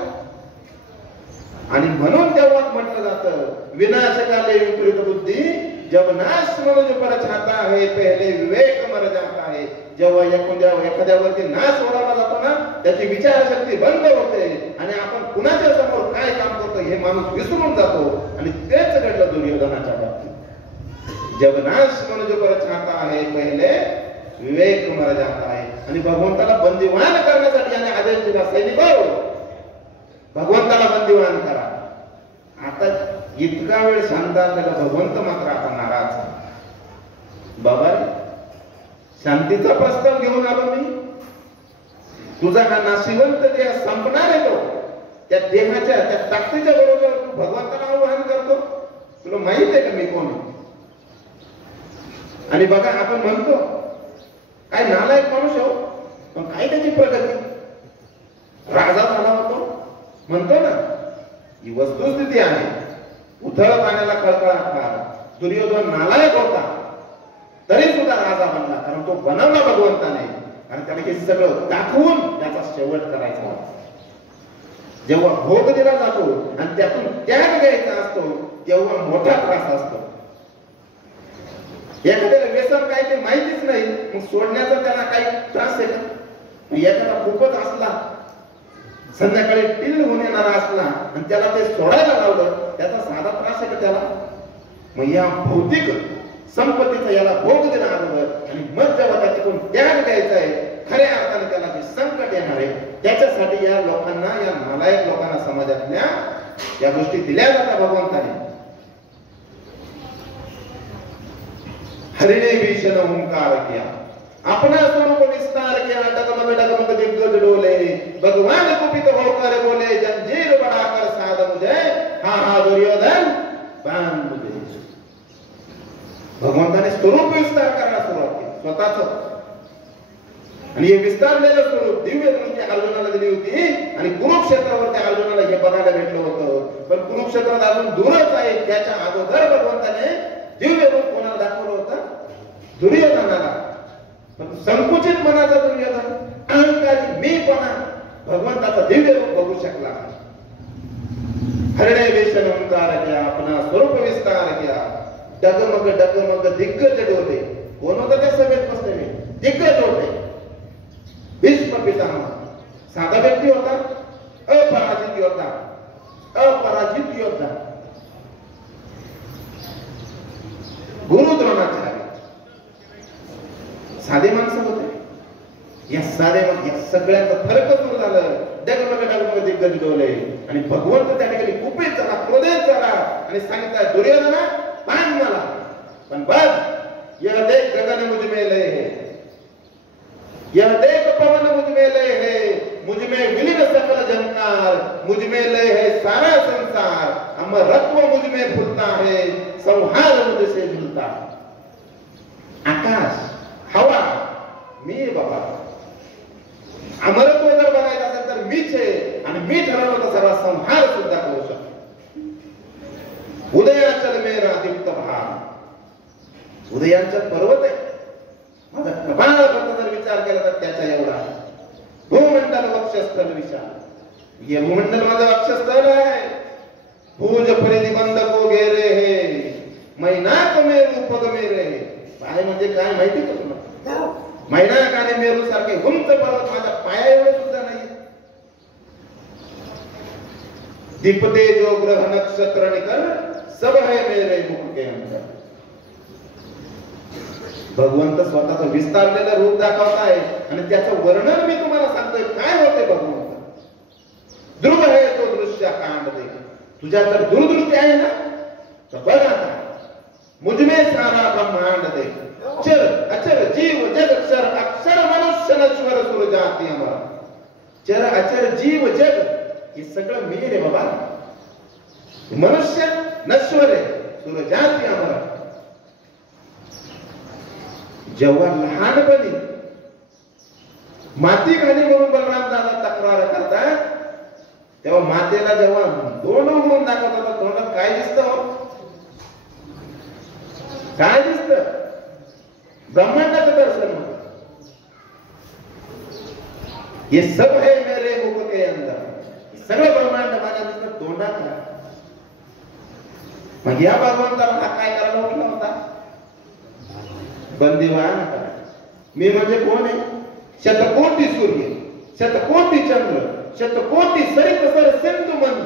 आणि म्हणून तेव्हा म्हटलं जातं विनाशकाले विपरीत बुद्धी जब नाश मनुष्य पर छाता है पहले विवेक मर जाता है. जेव्हा एखाद्यावरती नाश ओढवला जातो ना त्याची विचारशक्ती बंद होते आणि आपण कुणाच्या समोर काय काम करतो हे माणूस विसरून जातो. आणि तेच घडलं दुर्योधनाच्या बाबतीत. जब नाश मनुष्य पर छाता है पहले विवेक मर जाता है. आणि भगवंताला बंदिवान करण्यासाठी याने आदेश दिला सैनिको भगवंताला बंदिवान करा. आता इतका वेळ शांत असलेला भगवंत मात्र आता नाराज. बाबा शांतीचा प्रस्ताव घेऊन आलो मी. तुझा हा नाशिवंत देह संपणार आहे तो. त्या देहाच्या त्या ताकदीच्या बरोबर तू भगवंताला आवाहन करतो. तुला माहित आहे का मी कोण? आणि बघा आपण म्हणतो काय नालायक माणूस हो, पण काय त्याची प्रगती. राजा झाला होतो म्हणतो ना, ही वस्तुस्थिती आहे. उथळ पाण्याला कळकळाट मारला. दुर्योधन नालायक होता तरी सुद्धा राजा बनला, कारण तो बनवला भगवंताने. आणि त्याने हे सगळं दाखवून त्याचा शेवट करायचा होता. जेव्हा भोग दिला जातो आणि त्यातून त्याग घ्यायचा असतो तेव्हा मोठा त्रास असतो. एखाद्याला व्यसन काय ते माहितीच नाही, मग सोडण्याचा त्याला काही त्रास आहे का? एखादा खूपच असला, संध्याकाळी टिल्ल होऊन येणारा असला आणि त्याला ते सोडायला लावलं, त्याचा साधा त्रास आहे का त्याला? मग या भौतिक संपत्तीचा याला भोग दिला अगोदर आणि मग जेव्हा त्याच्याकडून त्याग द्यायचा आहे, खऱ्या अर्थाने त्याला जे संकट येणार आहे, त्याच्यासाठी या लोकांना, या नालायक लोकांना समाजातल्या या गोष्टी दिल्या जातात भगवंताने. हरिणे भीषण ओंकार किया, अपना स्वरूप विस्तार किया, डगमग डगमग दिग्गज डोले, भगवान कुपित होकर बोले, जंजीर बढ़ाकर साध मुझे, हा हा दुर्योधन बांध मुझे. भगवंताने स्वरूप विस्तार करायला सुरुवात केली स्वतःच. आणि हे विस्तारलेलं स्वरूप दिव्य दृष्टी अर्जुनाला दिली होती. आणि कुरुक्षेत्रावर त्या अर्जुनाला हे बघायला भेटलं होतं. पण कुरुक्षेत्रात अजून दूरच आहे. त्याच्या अगोदर भगवंताने दिव्य रूप कोणाला दाखवलं होतं? दुर्योधनाला. पण संकुचित मनाचा दुर्योधन, अहंकारी मीपणा भगवंताचा दिव्य रूप बघू शकला. हरणे वेशन ओंकार किया, अपना स्वरूप विस्तार किया, डगमग डगमग दिग्गज डोले. कोण होता त्या सभेत बसलेले? दिग्गज होते. भीष्म पितामह साधा व्यक्ती होता, अपराजित योद्धा, अपराजित योद्धा. गुरु द्रोणाचार्य साधे माणसं होते. या सगळ्यांचा फरक दूर झालं. डगमग डगमग दिग्गज डोले. आणि भगवंत त्या ठिकाणी कुपित झाला, क्रोधित झाला आणि सांगितलं, दुर्योधना पान मला, पण बस यह देख गगन मुझ में लय है, यह देख पवन मुझ में लय है, मुझ में विलीन सकल झंकार, मुझ में लय है सारा संसार, अमरत्व मुझ में फुलता है, संहार मुझसे झुलता. आकाश, हवा मी बाबा. अमरत्व जर बनायचं असेल तर मीच आहे. आणि मी ठरवलं तर सर्व संहार सुद्धा करू शकतो. उदयाचल मेरा दीप्त भाग, उदयांचल पर्वत आहे माझा. कपाळापर्यंत जर विचार केला तर त्याचा एवढा. भूमंडल वक्षस्थल विशाल, हे भूमंडल माझं वक्षस्थल आहे. भूज परिधि बंद को घेरे है, मैनाक में रूपक मेरे. पाय म्हणजे काय माहिती का तुम्हाला? मैनाक आणि मेरू सारखे उंच पर्वत माझ्या पाया एवढे सुद्धा नाही. दीपते जो ग्रह नक्षत्र निकल, सब है मेरे मुख के अंदर. भगवंत स्वतःचं विस्तारलेलं रूप दाखवत आहे आणि त्याचं वर्णन मी तुम्हाला सांगतोय. काय होते भगवंत? ध्रुव है तो दृश्य कांड दे. तुझ्या जर दूरदृष्टी आहे ना तर बघ आता, मुझमें सारा ब्रह्मांड दे. चर अचर जीव जग क्षर अक्षर मनुष्य नश्वर सुर जाती अमर. चर अचर जीव जग हे सगळं मी रे बाबा. मनुष्य नश्वर आहे, सुर जाती अमर. जेव्हा लहानपणी माती खाली म्हणून बलराम दादा तक्रार करतात, तेव्हा मातेला जेव्हा दोन उघडून दाखवतात, तोंडात काय दिसतं? काय दिसतं? ब्रह्मांडाचं दर्शन होतं. ये सब है मेरे मुख के अंदर. सगळं ब्रह्मांड माझ्या दिसतं तोंडात. मग या भगवंताला हा काय करायला उठला होता? बंदिवान करा. मी म्हणजे कोण आहे? शतकोटी सूर्य, शतकोटी चंद्र, शतकोटी सरित सर सिंधू मंद.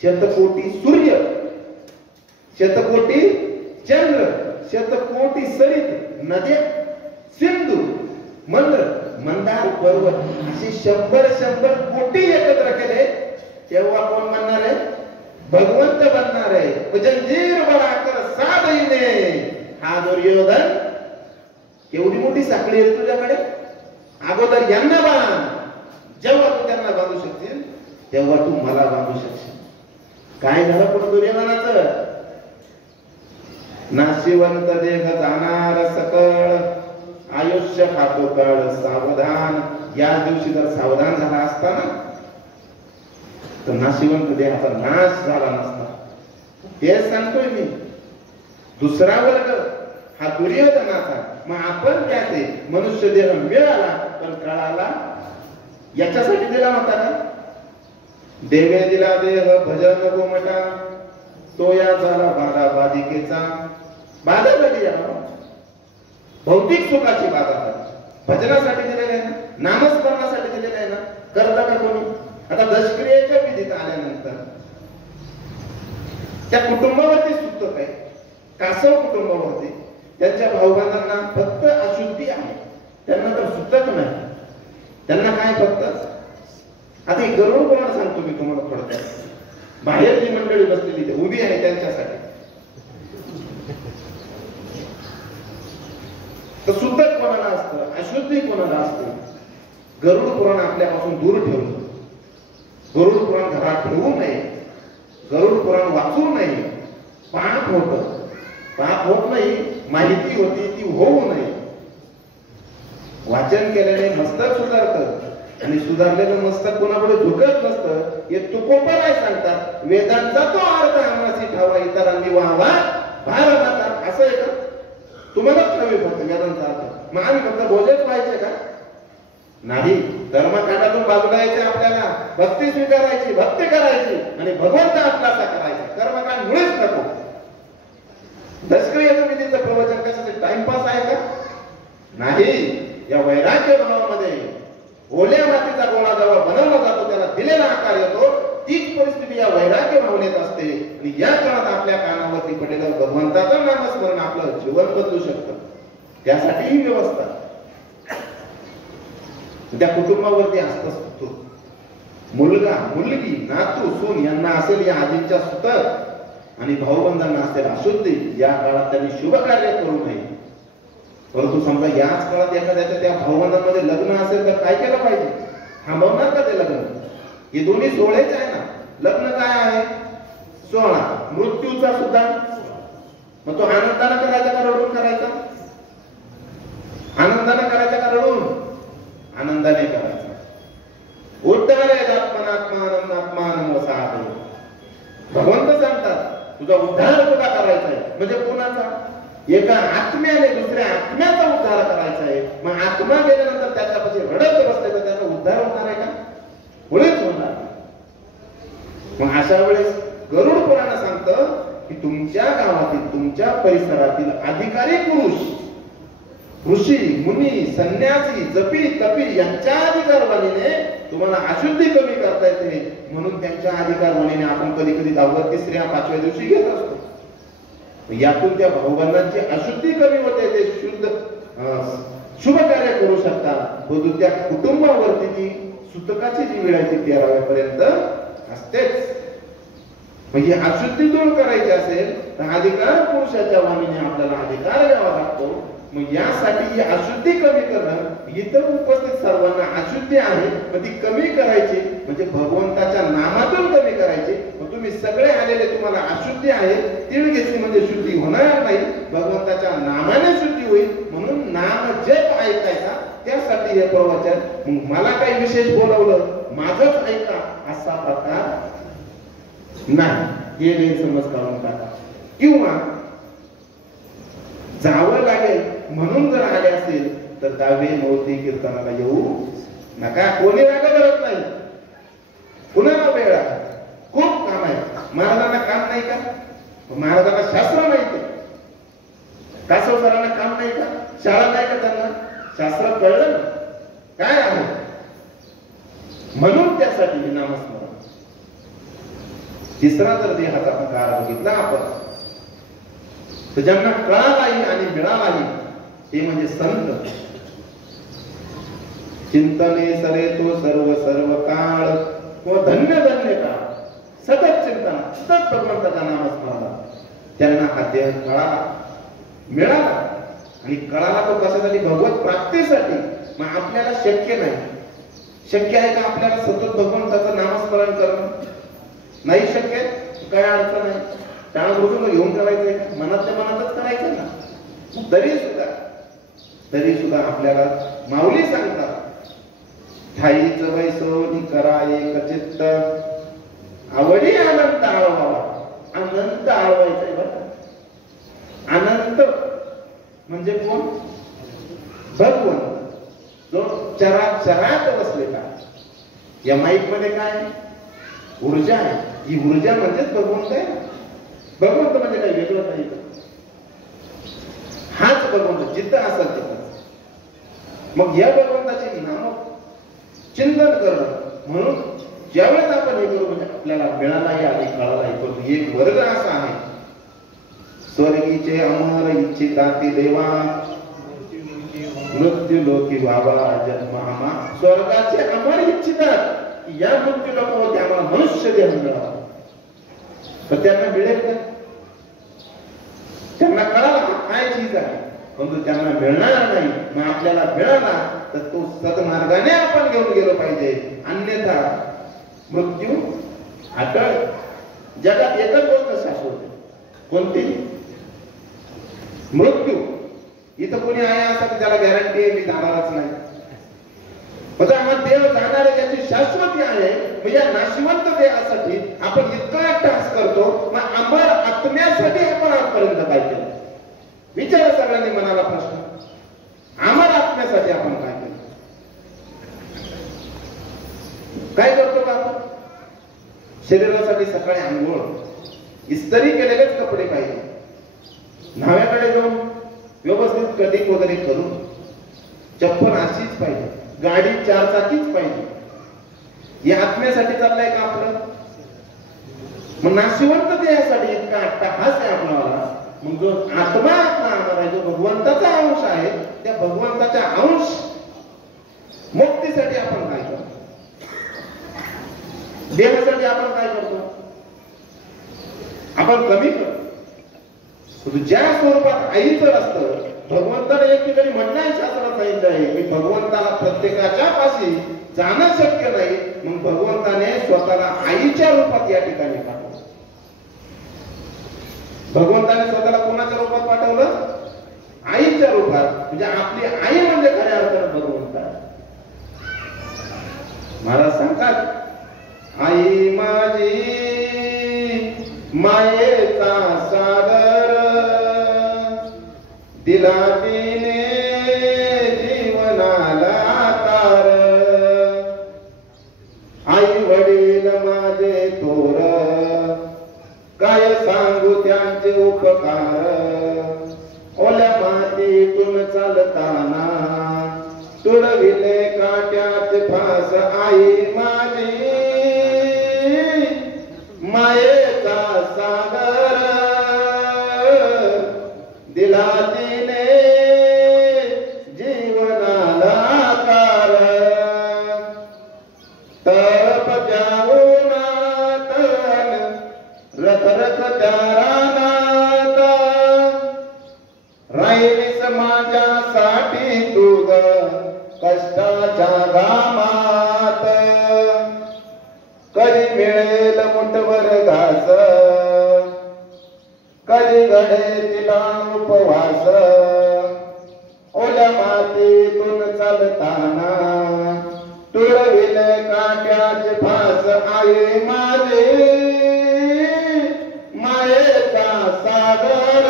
शतकोटी सूर्य, शतकोटी चंद्र, शतकोटी सरित नद्या, सिंधू, मंद, मंदार पर्वत असे 100 कोटी एकत्र केले तेव्हा कोण बनणार आहे? भगवंत बनणार आहे. जंजीर बळाकर साधईने. हा दुर्योधन केवढी मोठी साखळी आहे तुझ्याकडे. अगोदर यांना बांध. जेव्हा तू त्यांना बांधू शकशील तेव्हा तू मला बांधू शकशील. काय झालं पुढे दुर्योधनाचं? नाशिवंत देह जाणार सकळ, आयुष्य खातो काळ सावधान. या दिवशी जर सावधान झाला असता ना तर नाशिवंत देहाचा नाश झाला नसता. हे सांगतोय मी. दुसरा वर्ग हा दुर्योधनाचा. मग आपण काय ते मनुष्य देह मिळाला पण काळाला याच्यासाठी दिला होता का? देवे दिला देह भजन गोमटा तो या झाला बाधा बाधिकेचा. बाधा झाली भौतिक सुखाची बाधा झाली. भजनासाठी दिलेलं आहे ना, नामस्मरणासाठी दिलेलं आहे ना. करता का कोणी? आता दशक्रियेच्या विधीत आल्यानंतर त्या कुटुंबावरती सुतक आहे, कासव कुटुंबावरती. त्यांच्या भाऊबंधांना फक्त अशुद्धी आहे, त्यांना तर सुतक नाही. त्यांना काय फक्त आता गरुड पुराण सांगतो मी तुम्हाला थोडक्यात. बाहेर जी मंडळी बसलेली ते उभी आहे त्यांच्यासाठी. तर सुतक कोणाला असतं, अशुद्धी कोणाला असते? गरुड पुराण आपल्यापासून दूर ठेवलं. गरुड पुराण घरात ठेवू नये, गरुड पुराण वाचू नये. पाप होत, पाप होत नाही, माहिती होती ती होऊ नये. वाचन केल्याने मस्तक सुधारत आणि सुधारलेलं मस्तक कोणाकडे झुकत नसतं. हे तुकोबराय सांगतात. वेदांचा तो अर्थ आम्हासी ठावा इतरांनी व्हावा भारतात. असं आहे का? तुम्हालाच हवे फक्त वेदांचा अर्थ. मग आम्ही फक्त बोललेच पाहिजे का? नाही. कर्मकांडातून बाजूला यायचे, आपल्याला भक्ती स्वीकारायची, भक्ती करायची आणि भगवंत आपलासा करायचा. कर्मकांड मुळेच नको. दशक्रियेचं विधीचं प्रवचन कशाचे टाइमपास आहे का? नाही. या वैराग्य भावामध्ये ओल्या मातीचा गोळा जेव्हा बनवला जातो त्याला दिलेला आकार येतो. तीच परिस्थिती या वैराग्य भावनेत असते. आणि या काळात आपल्या कानावरती पडलेलं भगवंताचं नामस्मरण आपलं जीवन बदलू शकतं. त्यासाठी ही व्यवस्था त्या कुटुंबावरती असतं. मुलगा, मुलगी, नातू, सून यांना असेल या आजींच्या सुतक आणि भाऊबंधांना असेल अशुद्धी. या काळात त्यांनी शुभ कार्य करू नये. परंतु समजा याच काळात एखाद्याच्या त्या भाऊबंधांमध्ये लग्न असेल तर काय केलं पाहिजे? थांबवणार का ते लग्न? हे दोन्ही सोहळेच आहे ना. लग्न काय आहे? सोहळा. मृत्यूचा सुद्धा. मग तो आनंदाने करायचा का रडून करायचा? आनंदाने करायचा का रडून? आनंदाने करायचा. उद्धारे आत्मनात्मानंदात्मान वसाहते. भगवंत सांगतात तुझा उद्धार तुला करायचा आहे. म्हणजे कोणाचा? एका आत्म्याने दुसऱ्या आत्म्याचा उद्धार करायचा आहे. मग आत्मा गेल्यानंतर त्याच्यापाशी रडत बसले तर त्याचा उद्धार होणार आहे का? मुळेच होणार. मग अशा वेळेस गरुड पुराण सांगतं की तुमच्या गावातील, तुमच्या परिसरातील अधिकारी पुरुष, ऋषी, मुनी, संन्यासी, जपी, तपी यांच्या अधिकारवाणीने तुम्हाला अशुद्धी कमी करता येते. म्हणून त्यांच्या अधिकारवाणीने आपण कधी कधी 10व्या, 3ऱ्या, 5व्या दिवशी घेत असतो. यातून त्या भाऊबंधांची अशुद्धी कमी होते. ते शुद्ध शुभ कार्य करू शकतात. परंतु त्या कुटुंबावरती ती सुतकाची जी वेळ आहे ती 13व्यापर्यंत असतेच. म्हणजे अशुद्धी दूर करायची असेल तर अधिकार पुरुषाच्या वाणीने आपल्याला अधिकार घ्यावा लागतो. मग यासाठी ही अशुद्धी कमी करणं, इतर उपस्थित सर्वांना अशुद्धी आहे पण ती कमी करायची म्हणजे भगवंताच्या नामातून कमी करायची. मग तुम्ही सगळे आलेले तुम्हाला अशुद्धी आहे, तीळ घेतली म्हणजे शुद्धी होणार नाही, भगवंताच्या नामाने शुद्धी होईल. म्हणून नाम जप ऐकायचा, त्यासाठी हे प्रवचन. मग मला काही विशेष बोलवलं, माझंच ऐका असा प्रकार नाही. हे गैरसमज काढून टाका. किंवा जावं लागेल म्हणून जर आले असेल तर 10वे 9वी कीर्तनाला येऊ नका. कोणी राग करत नाही. कुणाला वेळ आहे, खूप काम आहे. महाराजांना काम नाही का? महाराजांना शास्त्र माहिती आहे. कासव सरांना काम नाही का? शाळा नाही का त्यांना? शास्त्र कळलं ना काय आहे. म्हणून त्यासाठी हे नामस्मरण. तिसरा जर देहाचा प्रकार बघितला आपण तर ज्यांना कळालाही आणि मिळालाही ते म्हणजे संत. चिंतने सरे तो सर्व सर्व काळ व धन्य धन्य काळ. सतत चिंतन, सतत भगवंताचा नामस्मरण. त्यांना हा देह कळाला, मिळाला. आणि कळाला तो कशासाठी? भगवत प्राप्तीसाठी. मग आपल्याला शक्य नाही. शक्य आहे का आपल्याला सतत भगवंताचं नामस्मरण करणं? नाही शक्य. काय अडचण आहे? त्याला बरोबर घेऊन करायचंय का? मनातल्या मनातच करायचं ना. तरी सुद्धा तरी सुद्धा आपल्याला माऊली सांगतात, ठाईच वैसोनी करा एक चित्त, आवडी अनंत आळवावा. अनंत आळवायचंय बरं. अनंत म्हणजे कोण? भगवंत, जो चराचरात बसलेला. या माईक मध्ये काय ऊर्जा आहे, ही ऊर्जा म्हणजेच भगवंत आहे. भगवंत म्हणजे काही वेगळं नाही, हाच भगवंत जिथं असेल तिथं. मग या भगवंताचे नाम चिंतन करणं. म्हणून ज्यावेळेस आपण हे करू म्हणजे आपल्याला मिळालाही आणि कळालाही. पण एक वर्ग असा आहे, स्वर्गीचे अमर इच्छिताती देवा, मृत्यू लोकी व्हावा जन्म आम्हा. स्वर्गाचे अमर इच्छितात या मृत्यू लोकांमध्ये आम्हाला मनुष्य देह मिळावा. तर त्यांना मिळेल का? त्यांना कळाला काय चीज आहे, परंतु त्यांना मिळणार नाही. मग आपल्याला मिळाला तर तो सद्मार्गाने आपण घेऊन गेलो पाहिजे. अन्यथा मृत्यू अटळ. जगात एकच गोष्ट शाश्वत आहे, कोणती? मृत्यू. इथं कोणी आहे असं की त्याला गॅरंटी आहे मी जाणारच नाही. हा देव जाणार आहे याची शाश्वती आहे. म्हणजे नाशिवंत देहासाठी आपण इतका त्रास करतो, मग अमर आत्म्यासाठी आपण आजपर्यंत काय केलं? विचारा सगळ्यांनी मनाला प्रश्न. अमर आत्म्यासाठी आपण काय केलं? काय करतो का आपण? शरीरासाठी सकाळी आंघोळ, इस्त्री केलेलेच कपडे पाहिजे, न्हाव्याकडे जाऊन व्यवस्थित कटिंग वगैरे करून, चप्पल अशीच पाहिजे, गाडी 4 चाकीच पाहिजे. या आत्म्यासाठी चाललंय का आपलं? मग नाशिवंत देहासाठी इतका अट्टहास आहे आपल्याला. मग जो आत्मा आपला आमर आहे, जो भगवंताचा अंश आहे, त्या भगवंताच्या अंश मुक्तीसाठी आपण काय करतो? देहासाठी आपण काय करतो? आपण कमी करतो. ज्या स्वरूपात आईचं असतं, भगवंताने एक ठिकाणी म्हणणं शास्त्रात सांगितलं आहे की भगवंताला प्रत्येकाच्या पाशी जाणं शक्य नाही. मग भगवंताने स्वतःला आईच्या रूपात या ठिकाणी पाठवलं. भगवंताने स्वतःला कोणाच्या रूपात पाठवलं? आईच्या रूपात. म्हणजे आपली आई म्हणजे खऱ्या अर्थाने भगवंत आहे. महाराज सांगतात, आई माझी मायेचा सागर, दिला तिने जीवनाला तार. आई वडील माझे थोर, काय सांगू त्यांचे उपकार. ओल्या मातीतून चालताना तुडविले काट्याचे फास. आई माझी मायेचा सागर, दिला तिने जीवनाला कार. तप जाऊन तन रथ रथ त्या रानात, राहिलीस माझ्यासाठी तुझ कष्टाच्या घामात. कधी मिळेल मुठभर घास, कधी घडे तिला उपवास. ओल्या मातीतून चालताना तुळविले काट्याचे फास. आई माझे मायेचा सागर,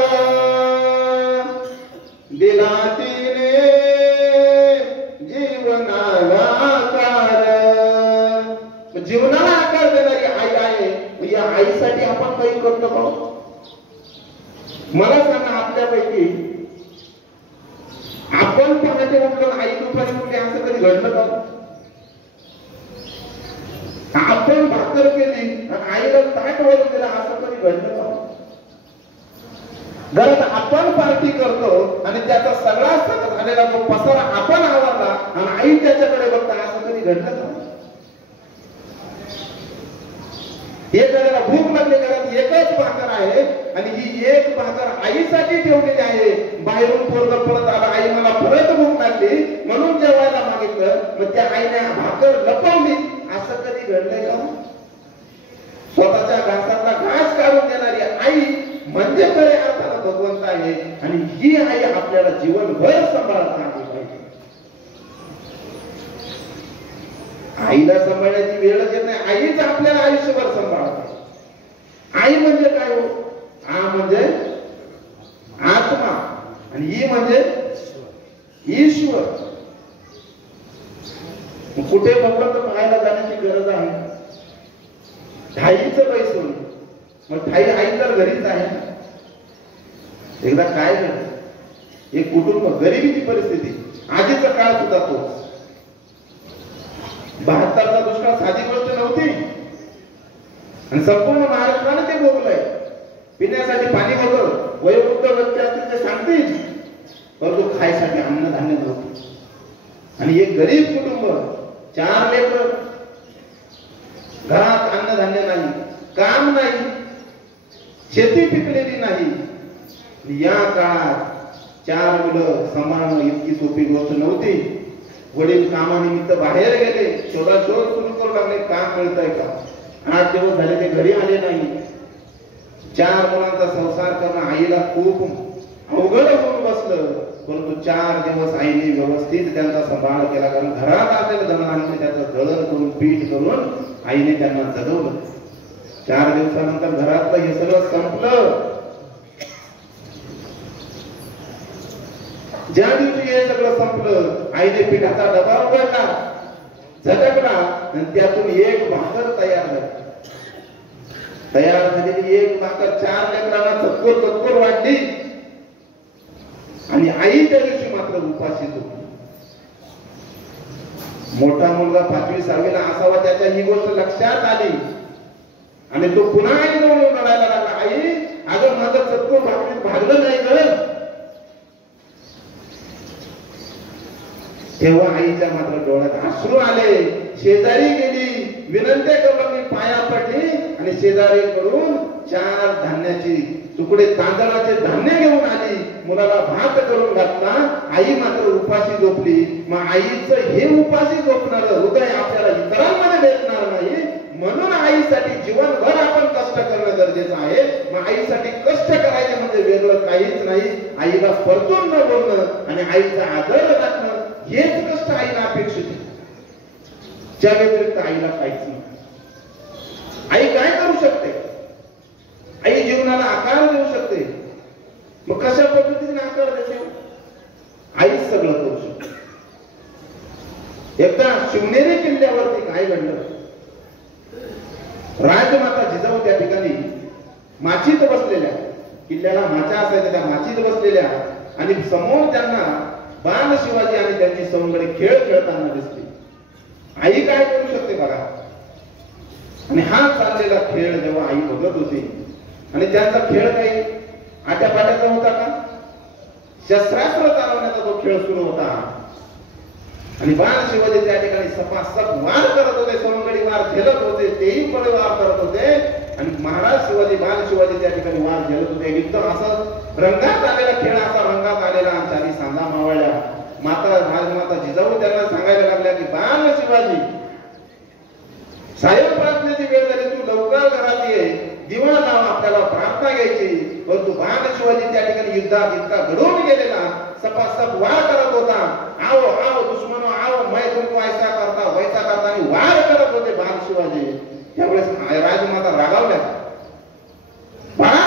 दिला तिने जीवनाला आकार. जीवनाला आकार देणारी आई आहे. या आईसाठी आपण काही करतो का? मला सांगा, आपल्यापैकी आपण पहाटे उठून आई दुपारी उठली असं कधी घडलं का? आपण भाकर केली आणि आईला ताट वळून दिला असं कधी घडलं का? घरात आपण पार्टी करतो आणि त्याचा सगळा झालेला जो पसारा आपण आवरला आणि आई त्याच्याकडे बघता असं कधी घडलं का? हे घराला भूक लागली, घरात एकच भाकर आहे आणि ही एक भाकर आईसाठी ठेवलेली आहे. बाहेरून पोरग परत आला, आई मला परत भूक लागली म्हणून जेवायला मागितलं, मग त्या आईने भाकर लपवली असं कधी घडलंय का? स्वतःच्या घासातला घास काढून देणारी आई म्हणजे खरे अर्थानं भगवंत आहे. आहे आणि ही आई आपल्याला जीवनभर सांभाळत राहली पाहिजे. आईला सांभाळण्याची वेळच येत नाही. आईच आपल्याला आयुष्यभर सांभाळते. आई म्हणजे काय हो? आ म्हणजे आत्मा आणि ई म्हणजे ईश्वर. कुठे भगवंत पाहायला जाण्याची गरज आहे? ठाईचं बैसून मग ठाई आई तर घरीच आहे. एकदा काय झालं, एक कुटुंब, गरिबीची परिस्थिती, आधीचा काळ सुद्धा तोच. 72चा दुष्काळ साधी गोष्ट नव्हती आणि संपूर्ण महाराष्ट्राने ते भोगलंय. पिण्यासाठी पाणी होतं, वयोवृद्ध व्यक्ती असतील ते सांगतील, परंतु खायसाठी अन्नधान्य नव्हतं. आणि एक गरीब कुटुंब, 4 लेकर, घरात अन्नधान्य नाही, काम नाही, शेती पिकलेली नाही. या काळात 4 मुलं सांभाळणं इतकी सोपी गोष्ट नव्हती. वडील कामानिमित्त बाहेर गेले, शोधाशोध सुरू करू लागले, काम मिळतंय का. 8 दिवस झाले ते घरी आले नाही. 4 मुलांचा संसार करणं आईला खूप अवघड होऊन बसलं. परंतु 4 दिवस आईने व्यवस्थित त्यांचा सांभाळ केला. कारण घरात आलेलं धनधान्य त्याचं दळण करून पीठ करून आईने त्यांना जगवलं. 4 दिवसानंतर घरातलं हे सगळं संपलं. ज्या दिवशी हे सगळं संपलं, आईने पिठाचा डबा उघडला, झटकला आणि त्यातून एक भाकर तयार झाली. तयार झालेली एक भाकर 4 लेकरांना चतकोर वाढली आणि आई त्या दिवशी मात्र उपाशी झोपली. मोठा मुलगा 5वी 6वीला असावा, त्याच्या ही गोष्ट लक्षात आली आणि तो पुन्हा आईजवळ रडायला लागला, आई अगं माझं चतकोर भाकरीत भागलं नाही ग. तेव्हा आईच्या मात्र डोळ्यात अश्रू आले. शेजारी गेली, विनंती करून पाया पडली आणि शेजारीकडून 4 धान्याची तुकडे तांदळाचे धान्य घेऊन आली. मुलाला भात करून घातला. आई मात्र उपाशी झोपली. मग आईचं हे उपाशी झोपणारं हृदय आपल्याला इतरांमध्ये भेटणार नाही. म्हणून आईसाठी जीवनभर आपण कष्ट करणं गरजेचं आहे. मग आईसाठी कष्ट करायचे म्हणजे वेगळं काहीच नाही. आईला परतून न बोलणं आणि आईचा आदर राखणं हेच कष्ट आईला अपेक्षित आहे. त्या व्यतिरिक्त आईला काहीच नाही. आई काय करू शकते? आई जीवनाला आकार देऊ शकते. मग कशा पद्धतीने आकार देते? आईच सगळं करू शकते. एकदा शिवनेरी किल्ल्यावरती काय घडलं, राजमाता जिजाऊ त्या ठिकाणी माचीत बसलेल्या, किल्ल्याला माचा असायच्या, त्या माचीत बसलेल्या आणि समोर त्यांना बाण शिवाजी आणि त्यांची सौंदर्य खेळ खेळताना दिसले. आई काय करू शकते बघा. आणि हा चाललेला खेळ जेव्हा आई बघत होती आणि त्यांचा खेळ काही आट्यापाट्याचा होता का? शस्त्रास्त्र चालवण्याचा तो खेळ सुरू होता आणि बाण शिवाजी त्या ठिकाणी सपासप वार करत होते, सवंगडी वार झेलत होते, तेही पडे वार करत होते आणि महाराज शिवाजी, बाण शिवाजी त्या ठिकाणी वार झेलत होते. एकदम असं रंगात आलेला खेळ, असा रंगात आलेला आणि सांजा मावळल्या. राजमाता जिजाऊ त्यांना सांगायला लागल्या की बाण शिवाजी, साहेब प्रार्थनेची वेळ झाली, तू लवकर घरात ये, दिवा लाव, आपल्याला प्रार्थना घ्यायची. परंतु बाण शिवाजी त्या ठिकाणी युद्धात इतका घडून गेलेला, सपासप वार करत होता. आओ आओ दुश्मनो आओ, मैं तुमको ऐसा करता वैसा करता आणि वार करत होते बाण शिवाजी. त्यावेळेस राजमाता रागावल्या, बाळा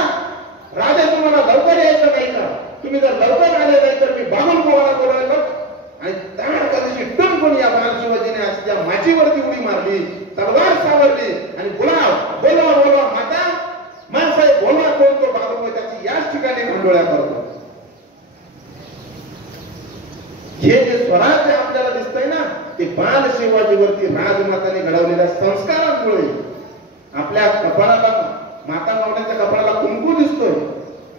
राजा तुम्हाला लवकर यायचं नाही का? तुम्ही जर लवकर आले नाही तर मी बामण कोणाला बोलायला. आणि त्या दिवशी टुमकून या बाण शिवाजीने त्या माचीवरती उडी मारली, तलवार सावरली आणि बोला बोला माता माणसाहेब बोला, कोण तो बाबू त्याची याच ठिकाणी भांडोळ्या करतो. हे जे स्वराज्य आपल्याला दिसतंय ना, ते बाण शिवाजीवरती राजमाताने घडवलेल्या संस्कारांमुळे. आपल्या कपाळाला, माता मावळ्यांच्या कपाळाला कुंकू दिसतोय,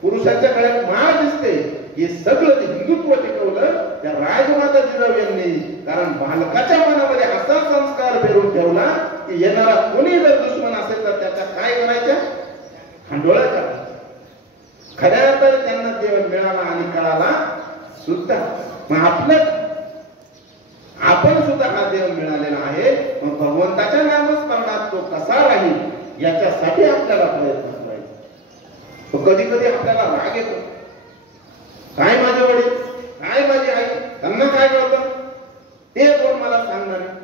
पुरुषांच्या गळ्यात माळ दिसते. हे सगळं हिंदुत्व टिकवलं त्या राजमाता जिजाऊ यांनी. कारण बालकाच्या मनामध्ये असा संस्कार पेरून ठेवला की येणारा कोणी जर दुश्मन असेल तर त्याच्या काय करायच्या? खांडोळा करायच्या. खऱ्या अर्थाने त्यांना देव मिळाला आणि कळाला सुद्धा. मग आपण सुद्धा हा देव मिळालेला आहे. मग भगवंताच्या नामस्मरणात तो कसा राहील याच्यासाठी आपल्याला प्रयत्न करायचा. कधी कधी आपल्याला राग येतो, मला सांगणार आहे.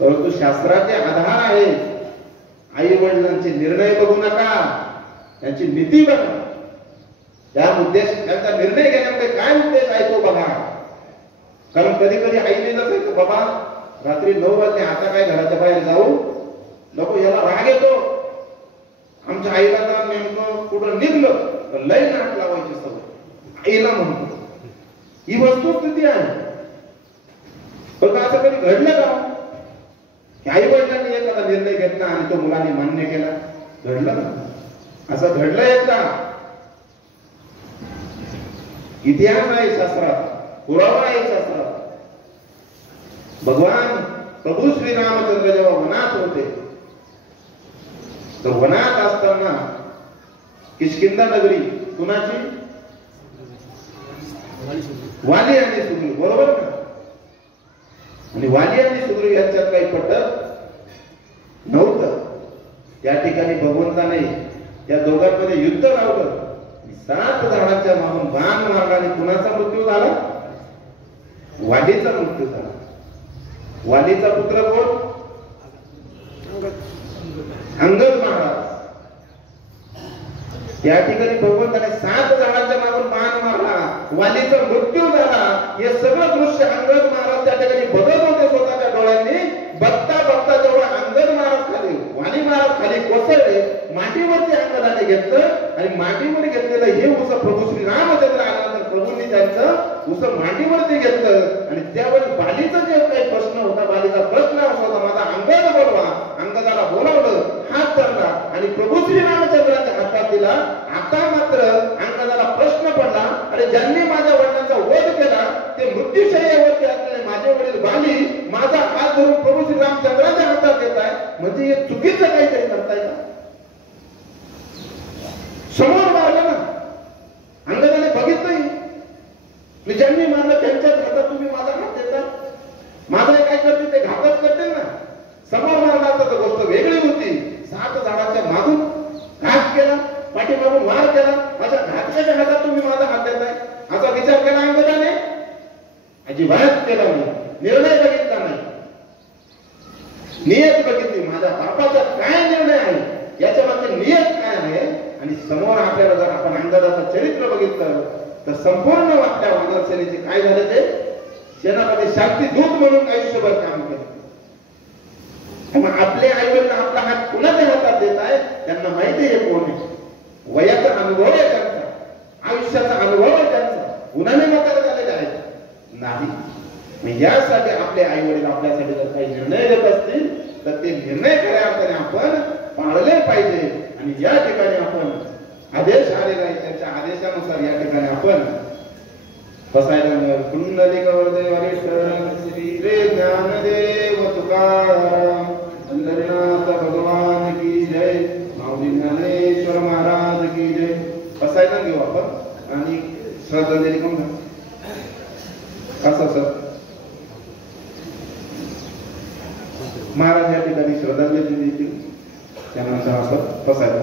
परंतु शास्त्राचे आधार आहे. आई वडिलांचे निर्णय बघू नका, त्यांची नीती बघा. त्या उद्देश, त्यांचा निर्णय घेण्यामध्ये काय उद्देश आहे तो बघा. कारण कधी कधी आईने जसं बाबा रात्री 9 वाजले, आता काय घराच्या बाहेर जाऊ नको, याला राग येतो. आमच्या आईला तर नेमकं कुठं निघलं तर लय नाट लावायची सवय आईला म्हणतो. ही वस्तुस्थिती आहे. पण असं कधी घडलं का की आई वडिलांनी एखादा निर्णय घेतला आणि तो मुलांनी मान्य केला? घडलं ना? असं घडलं एकदा. इतिहास आहे शास्त्रात, पुरावा आहे शास्त्रात. भगवान प्रभू श्री रामचंद्र जेव्हा वनात होते, तर वनात असताना किष्किंधा नगरी कुणाची? वाली आणि सुग्रीव, बरोबर ना? आणि वाली आणि सुग्रीव यांच्यात काही पटत नव्हतं. त्या ठिकाणी भगवंताने त्या दोघांमध्ये युद्ध लावलं. 7 झाडांच्या मागून बाण मारला आणि कुणाचा मृत्यू झाला? वालीचा मृत्यू झाला. वालीचा पुत्र कोण? अंगद महाराज. त्या ठिकाणी भगवंताने 7 झाडांच्या मागून बाण मारला, वालीचा मृत्यू झाला. हे सगळं दृश्य अंगद महाराज त्या ठिकाणी बघत होते स्वतःच्या डोळ्यांनी. बघता बघता जेव्हा अंगद महाराज खाली, वाली महाराज खाली कोसळले, मातीवरती अंगदाने घेतलं आणि मातीवर घेतलेलं हे उस प्रभू श्री रामचंद्र आल्यानंतर प्रभूंनी त्यांचं उस मातीवरती घेतलं. आणि त्यावेळी बालीचा जे काही प्रश्न होता, बालीचा प्रश्न असा होता, माझा अंगद बोलवा. अंगदाला बोलावलं, हात धरला आणि प्रभू श्री रामचंद्राच्या हातात दिला. आता मात्र अंगदाला प्रश्न पडला, अरे ज्यांनी माझ्या वडिलांचा वध केला ते मृत्यूशय्यावरती असलेले माझे वडील बाली माझा हात धरून प्रभू श्री रामचंद्राच्या हातात देत आहे, म्हणजे हे चुकीचं काहीतरी करताय का? समोर मारलं ना, अंगदाने बघितलंही. ज्यांनी मारलं त्यांच्याच हातात तुम्ही माझा हात देता. माझं काय करते ते घातच करते ना. समोर मारला तर गोष्ट वेगळी होती. 7 झाडाच्या मागून घात केला, पाठीमागून मार केला, माझ्या घातल्याच्या हातात तुम्ही माझा हात देताय असा विचार केला अंगदाने? अजिबात केला नाही. निर्णय बघितला नाही, नियत बघितली. माझ्या बापाचा काय निर्णय आहे, याच्या मागचे नियत काय आहे. आणि समोर आपल्याला जर आपण अंगदाचं चरित्र बघितलं तर संपूर्ण आपल्या वानरसेनेचे काय झाले, ते सेनापती शांती दूत म्हणून आयुष्यभर काम केलं. मग आपले आई वडील आपला हात कुणाच्या हातात देत आहे, त्यांना माहिती आहे कोण आहे. वयाचा अनुभव आहे त्यांचा, आयुष्याचा अनुभव आहे त्यांचा. गुन्हाने म्हातारे झालेले आहेत नाही. मग यासाठी आपले आई वडील आपल्यासाठी जर काही निर्णय घेत असतील तर ते निर्णय खऱ्या अर्थाने आपण पाळले पाहिजे. आणि या ठिकाणी आपण आदेश आलेला आहे, त्यांच्या आदेशानुसार या ठिकाणी आपण बसायला. कुंडलिक श्री रे ज्ञानदेव तुकाराम, पंढरीनाथ भगवान की जय, माऊली ज्ञानेश्वर महाराज की जय. बसायला घेऊ आपण आणि श्रद्धांजली करून असं सर महाराज या ठिकाणी श्रद्धांजली देतील. त्यानंतर आपण बसायला